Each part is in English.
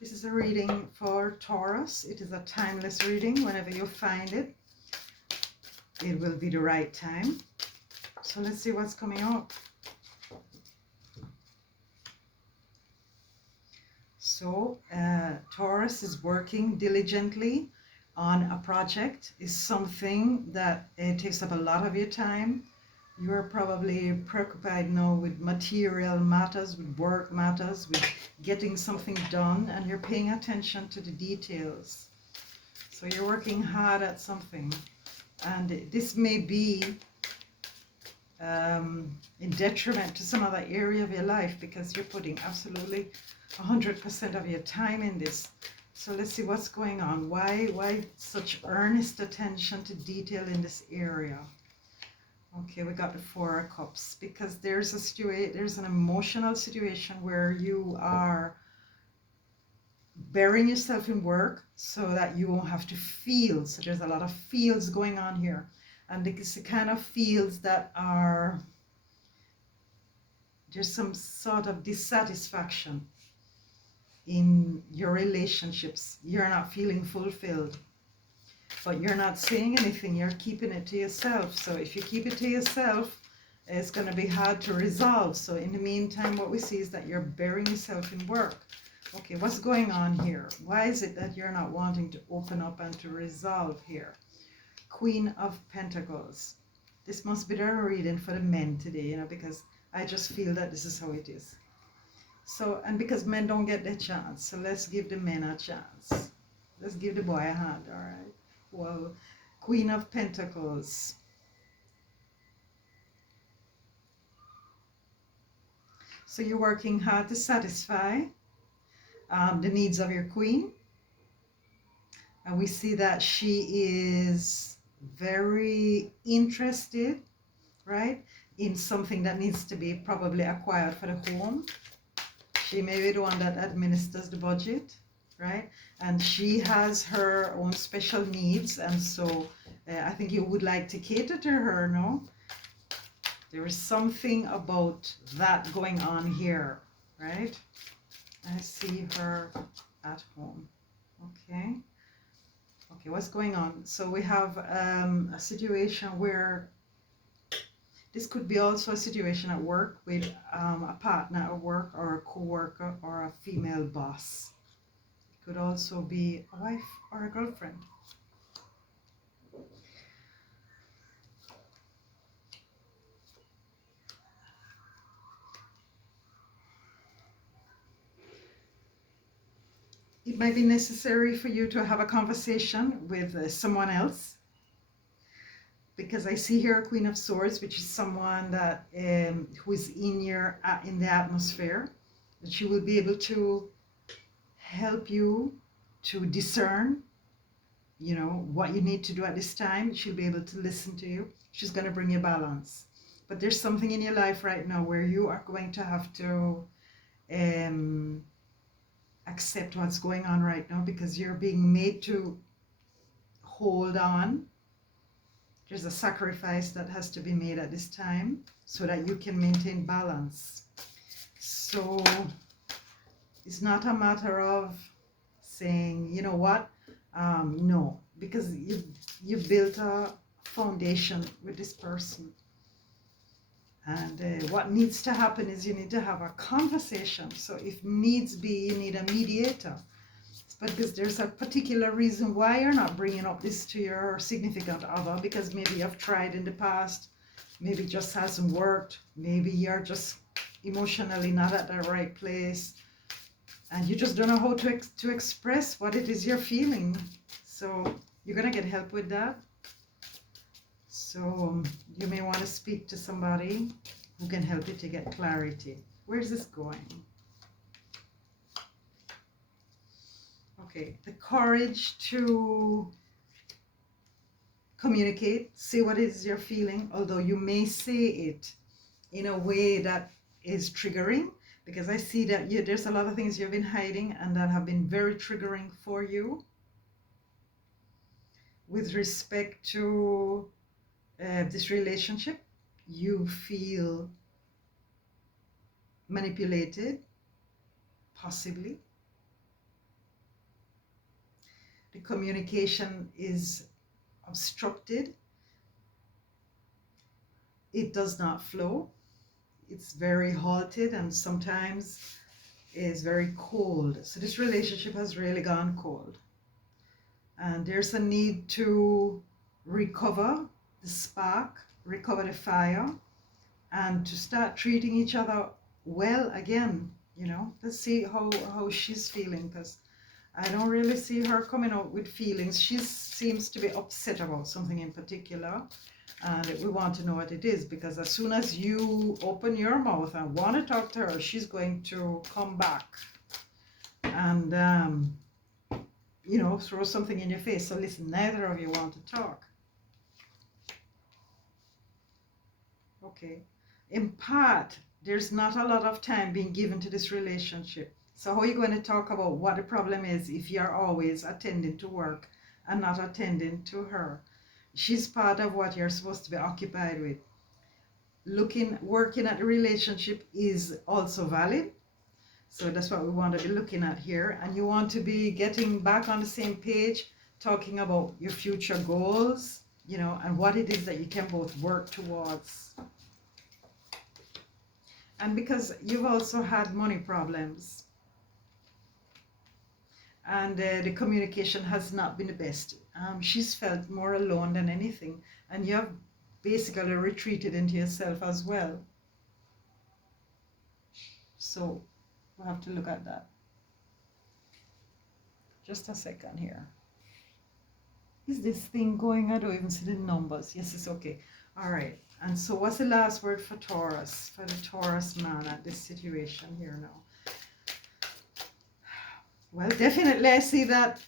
This is a reading for Taurus. It is a timeless reading. Whenever you find it, it will be the right time. So let's see what's coming up. So Taurus is working diligently on a project. Is something that it takes up a lot of your time. You are probably preoccupied now with material matters, with work matters, with getting something done, and you're paying attention to the details. So you're working hard at something, and this may be in detriment to some other area of your life because you're putting absolutely 100% of your time in this. So let's see what's going on. Why such earnest attention to detail in this area? Okay, we got the Four of Cups, because there's an emotional situation where you are burying yourself in work so that you won't have to feel. So there's a lot of feels going on here, and it's the kind of feels that are, there's some sort of dissatisfaction in your relationships. You're not feeling fulfilled, but you're not saying anything. You're keeping it to yourself. So if you keep it to yourself, it's going to be hard to resolve. So in the meantime, what we see is that you're burying yourself in work. Okay, what's going on here? Why is it that you're not wanting to open up and to resolve here? Queen of Pentacles. This must be the reading for the men today, you know, because I just feel that this is how it is. So, and because men don't get the chance, so let's give the men a chance. Let's give the boy a hand, all right? Well, Queen of Pentacles. So you're working hard to satisfy the needs of your queen. And we see that she is very interested, right, in something that needs to be probably acquired for the home. She may be the one that administers the budget, right? And she has her own special needs, and so I think you would like to cater to her, no? There is something about that going on here, right? I see her at home. Okay. Okay, what's going on? So we have a situation where this could be also a situation at work with a partner at work or a co-worker or a female boss. It could also be a wife or a girlfriend. It might be necessary for you to have a conversation with someone else, because I see here a Queen of Swords, which is someone that who is in the atmosphere, that she will be able to help you to discern, you know, what you need to do at this time. She'll be able to listen to you. She's going to bring you balance. But there's something in your life right now where you are going to have to accept what's going on right now, because you're being made to hold on. There's a sacrifice that has to be made at this time so that you can maintain balance. So it's not a matter of saying, you know what, no, because you've built a foundation with this person. And what needs to happen is you need to have a conversation. So if needs be, you need a mediator. But because there's a particular reason why you're not bringing up this to your significant other, because maybe you've tried in the past, maybe it just hasn't worked, maybe you're just emotionally not at the right place, and you just don't know how to express what it is you're feeling. So you're going to get help with that. So you may want to speak to somebody who can help you to get clarity. Where's this going? Okay, the courage to communicate, say what it is you're feeling, although you may say it in a way that is triggering, because I see that there's a lot of things you've been hiding and that have been very triggering for you with respect to this relationship. You feel manipulated, possibly. The communication is obstructed. It does not flow. It's very halted and sometimes is very cold. So this relationship has really gone cold. And there's a need to recover the spark, recover the fire, and to start treating each other well again. Let's see how she's feeling, because I don't really see her coming out with feelings. She seems to be upset about something in particular, and we want to know what it is, because as soon as you open your mouth and want to talk to her, she's going to come back and throw something in your face. So listen, neither of you want to talk. Okay. In part, there's not a lot of time being given to this relationship. So how are you going to talk about what the problem is if you're always attending to work and not attending to her? She's part of what you're supposed to be occupied with. Working at the relationship is also valid. So that's what we want to be looking at here. And you want to be getting back on the same page, talking about your future goals, and what it is that you can both work towards. And because you've also had money problems, and the communication has not been the best. She's felt more alone than anything, and you have basically retreated into yourself as well. So we'll have to look at that. Just a second here. Is this thing going? I don't even see the numbers. Yes, it's okay. All right. And so what's the last word for Taurus, for the Taurus man at this situation here now? Well, definitely I see that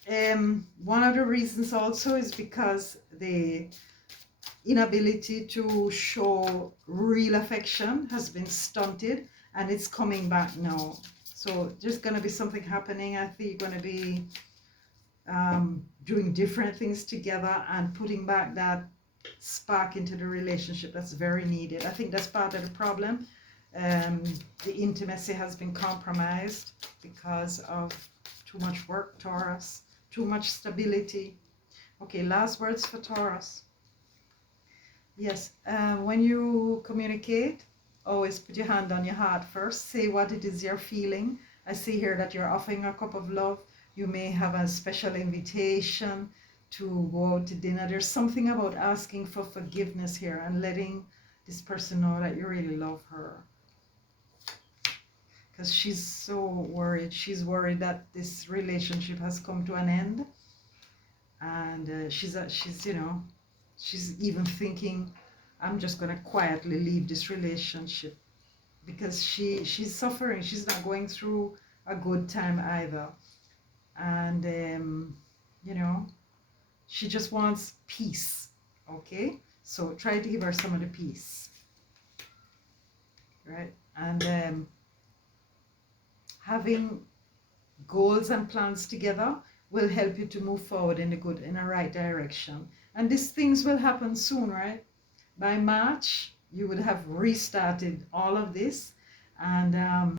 one of the reasons also is because the inability to show real affection has been stunted, and it's coming back now. So there's going to be something happening. I think you're going to be doing different things together and putting back that spark into the relationship that's very needed. I think that's part of the problem. The intimacy has been compromised because of too much work, Taurus, too much stability. Okay, last words for Taurus. Yes, when you communicate, always put your hand on your heart first. Say what it is you're feeling. I see here that you're offering a cup of love. You may have a special invitation to go out to dinner. There's something about asking for forgiveness here and letting this person know that you really love her. Because she's so worried. She's worried that this relationship has come to an end. And she's even thinking, I'm just going to quietly leave this relationship, because she's suffering. She's not going through a good time either. And, she just wants peace. Okay? So try to give her some of the peace. Right? And having goals and plans together will help you to move forward in a right direction. And these things will happen soon, right? By March, you would have restarted all of this, and